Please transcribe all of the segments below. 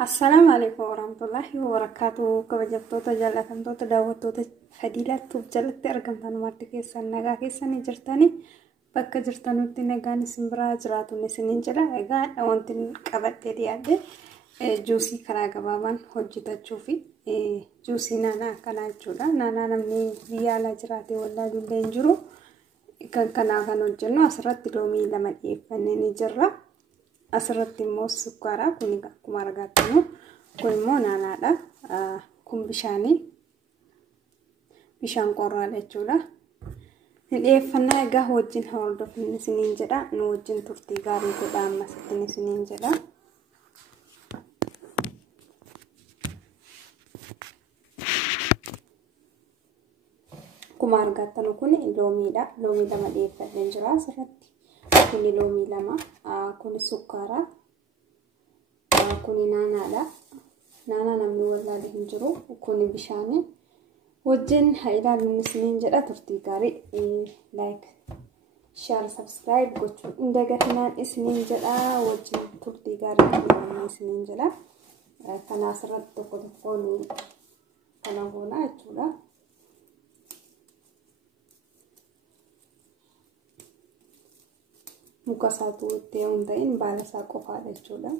السلام عليكم ورحمة الله وبركاته. كوجبتوتا جلتمتوتا داوتوتا فديلة توبجلت أرقمتان مارتكي سنغا كي سني جرتاني بكا جرتانو تنغاني سنبرا جراتو نسنين جلا اغان اوانتين قبت ديادة جوسي كرا قبابان حجتا تشوفي جوسي نانا كنا جولا نانا نمني بيالا جراتي ولا دولين جرو كنا كانو جنو أسرات لومي لما يفنني جرا asirratti immoo sukkaara kun akkuma argaatanu kun immoo naanaadha kun bishaan qorraadha jechuudha. Hidheeffannaa egaa wajjin hordofni isiniin jedha nu wajjin turtii gaarii godha ammas isiniin jedha. Akkuma argaatanu kun loomiidha. Loomii lama dhiyeeffadheen jira asirratti. Kuni loomii lama, kuni sukkaara, kuni naanaadha. Naanaa namni wallaalee hin jiru. Kuni bishaani. Wajjin haa ilaaluun isiniin jedha turtii gaarii like, share, subscribe gochuu hin dagatinaan isiniin jedha. Wajjin turtii gaarii ilaaluun isiniin jedha. Kana asirratti tokko tokkoon kana goona jechuudha. Muka isaatu itti hunda'in baala isaa qofaadha jechuudha.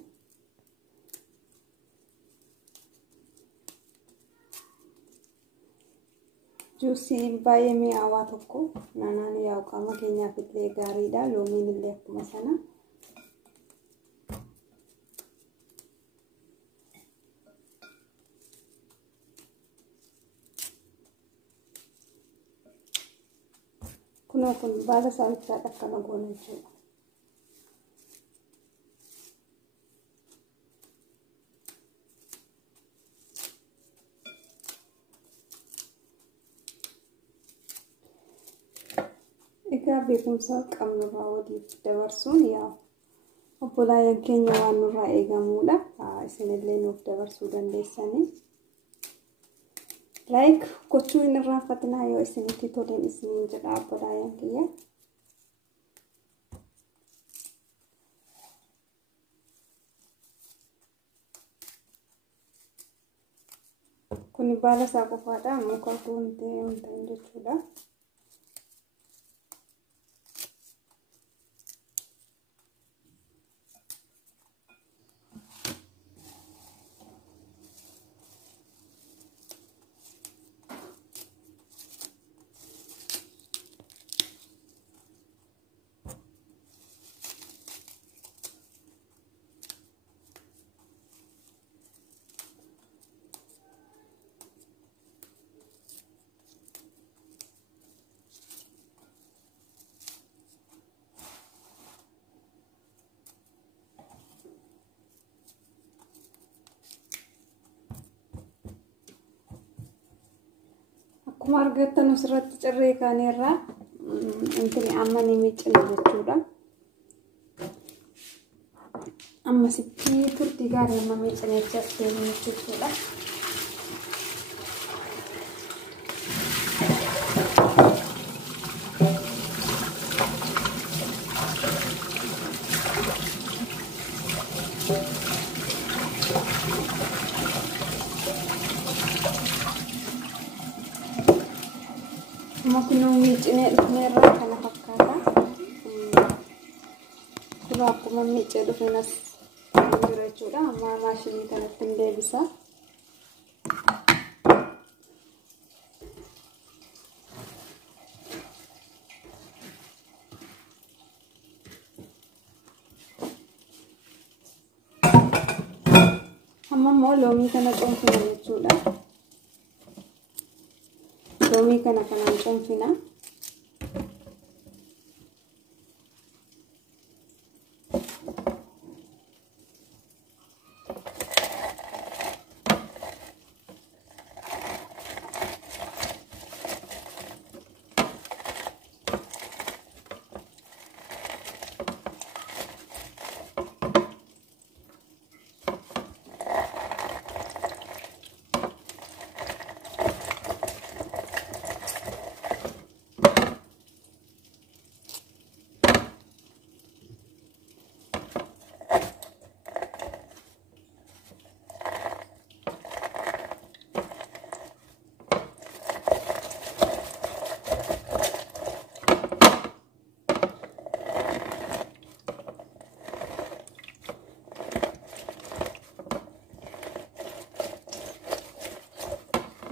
Juusii baay'ee mi'aawaa tokko naannaan yaa'u qaama keenyaaf illee gaariidha. Loomiin illee akkuma sana. Kun baala isaa ibsaa akkana goona jechuudha. Egaa beekumsa qabnurraa waliif dabarsuun yaa obbolaayyaan keenya waan nurraa eegamudha. Isinillee nuuf dabarsuu dandeessanii. Like gochuu hin irraanfatinaa yoo isinitti toleen isiniin jedha obbolaayyaan kiyya. Kun baala isaa qofaadha. Muka hundeen jechuudha. Akkuma argattan asirratti cirree kaanirraa intini amma ni miccina jechuudha. Ammasitti turtii gaarii amma miccina jechuudha. Maknum micine merah kana fakkaata. Kun akkuma micee dhufenas jira jechuudha. Amma maashinii kanatti hin deebisa. Amma immoo loomii kana cuunfina jechuudha. Loomii kana kanaan cuunfina.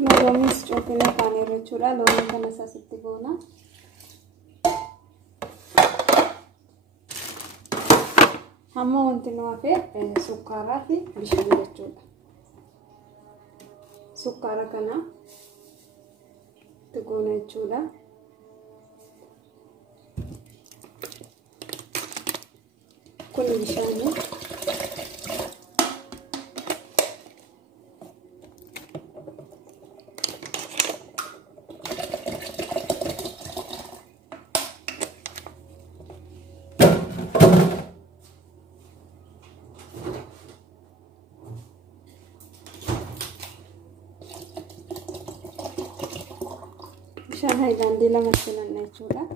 Loomis coofina kaanii jechuudha. Loomii kana isaasitti goona. Hamma wanti nu hafe sukkaaraa fi bishaan jechuudha. Sukkaara kana itti goona jechuudha. Kun bishaanii. Bishaan hayilaandii lamatti nanna jechuudha.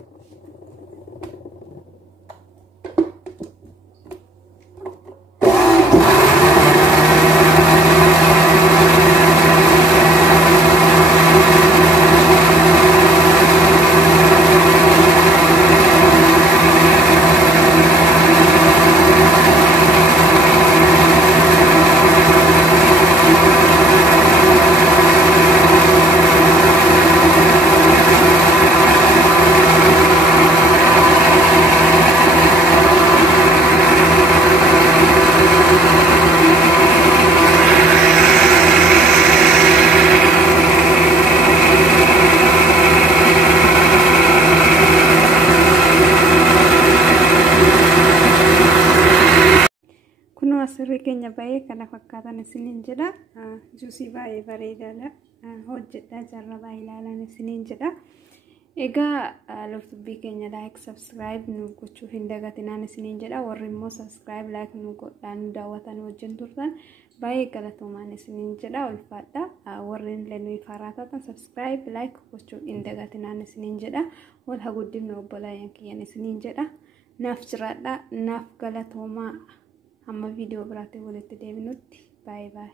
Asirri keenya baay'ee kana fakkaatan isiniin jedha. Juusii baay'ee bareedaadha. Hojjedhaa jarrabaa ilaalan isiniin jedha. Egaa lortubbii keenya like subscribe nu gochuu hin dagatinaan isiniin jedha. Warri immoo subscribe like nu godhaan nu daawwatan wajjin turtan baay'ee galatoomaan isiniin jedha. Ulfaadha. Warri illee nu ifaaraa taatan subscribe like gochuu hin dagatinaan isiniin jedha. Wal haa guddifnu obboleeyyan kiyyan isiniin jedha. Naaf jiraadha. Naaf galatoomaa. Amma video biraatti walitti deebinutti bye bye.